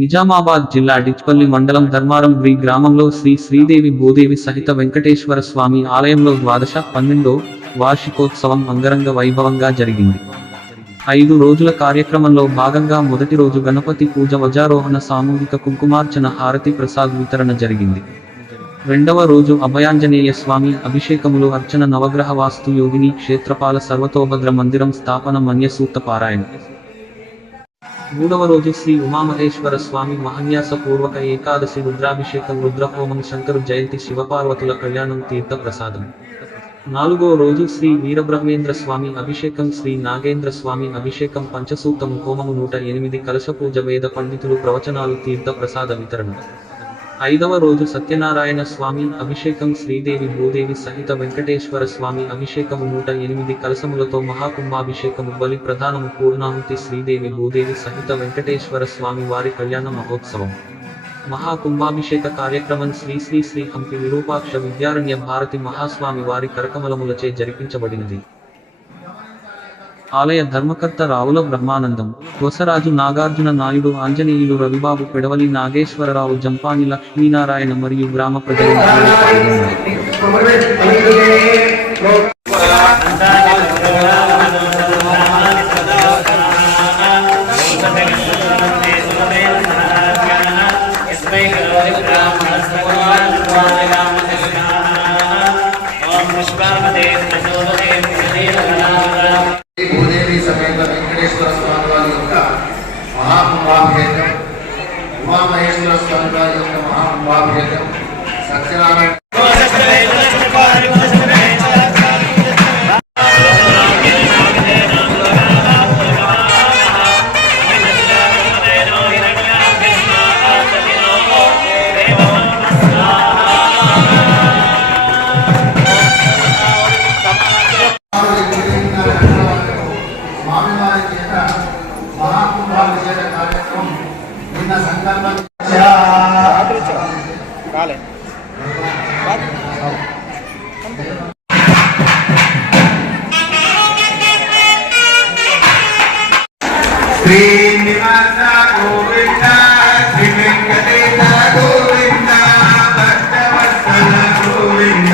నిజామాబాద్ జిల్లా డిచ్పల్లి మండలం ధర్మారం బ్రీ గ్రామంలో శ్రీ శ్రీదేవి భూదేవి సహిత వెంకటేశ్వర స్వామి ఆలయంలో ద్వాదశ 12వ వార్షికోత్సవం అంగరంగ వైభవంగా జరిగింది. 5 రోజుల కార్యక్రమంలో భాగంగా మొదటి రోజు గణపతి పూజ, ధ్వజారోహణ, సామూహిక కుంకుమార్చన, హారతి ప్రసాద్ వితరణ జరిగింది. రెండవ రోజు అభయాంజనేయ స్వామి అభిషేకములు, అర్చన, నవగ్రహ వాస్తు యోగిని క్షేత్రపాల సర్వతోభద్ర మందిరం స్థాపన, మన్యసూక్త పారాయణ. మూడవ రోజు శ్రీ ఉమామహేశ్వర స్వామి మహాన్యాస పూర్వక ఏకాదశి, రుద్రాభిషేకం, రుద్రహోమం, శంకరు జయంతి, శివపార్వతుల కళ్యాణం, తీర్థ ప్రసాదం. నాలుగో రోజు శ్రీ వీరబ్రహ్మేంద్ర స్వామి అభిషేకం, శ్రీ నాగేంద్ర స్వామి అభిషేకం, పంచసూక్తము, హోమము, 108 కలశ పూజ, వేద పండితులు ప్రవచనాలు, తీర్థ ప్రసాద వితరణ. ఐదవ రోజు సత్యనారాయణ స్వామి అభిషేకం, శ్రీదేవి భూదేవి సహిత వెంకటేశ్వర స్వామి అభిషేకము, 108 కలశములతో మహాకుంభాభిషేకము, బలి ప్రధానము, పూర్ణాహుతి, శ్రీదేవి భూదేవి సహిత వెంకటేశ్వర స్వామి వారి కళ్యాణ మహోత్సవం. మహాకుంభాభిషేక కార్యక్రమం శ్రీ శ్రీ శ్రీ హంపి విరూపాక్ష విద్యారణ్య భారతి మహాస్వామి వారి కరకమలములచే జరిపించబడినది. ఆలయ ధర్మకర్త రావుల బ్రహ్మానందం, వసరాజు, నాగార్జున నాయుడు, ఆంజనేయులు, రవిబాబు, పెడవలి నాగేశ్వరరావు, జంపాని లక్ష్మీనారాయణ మరియు గ్రామ ప్రజలు పాల్గొన్నారు. భూదేవి సమేత వెంకటేశ్వర స్వామి వారి యొక్క మహాకుంభాభిషేకం, ఉమామహేశ్వర స్వామి వారి యొక్క మహాకుంభాభిషేకం, సత్యనారాయణ స్వామివారి చేత మహాకుంభాభిషేక కార్యక్రమం నిన్న సంకల్పం శ్రీనివాస గోవింద, శ్రీ వెంకటేశ గోవింద, భక్తవత్సల గోవింద,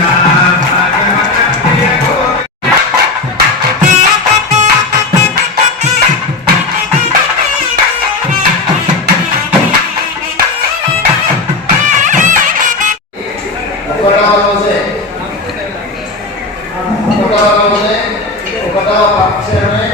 ఒకటవ పక్షమే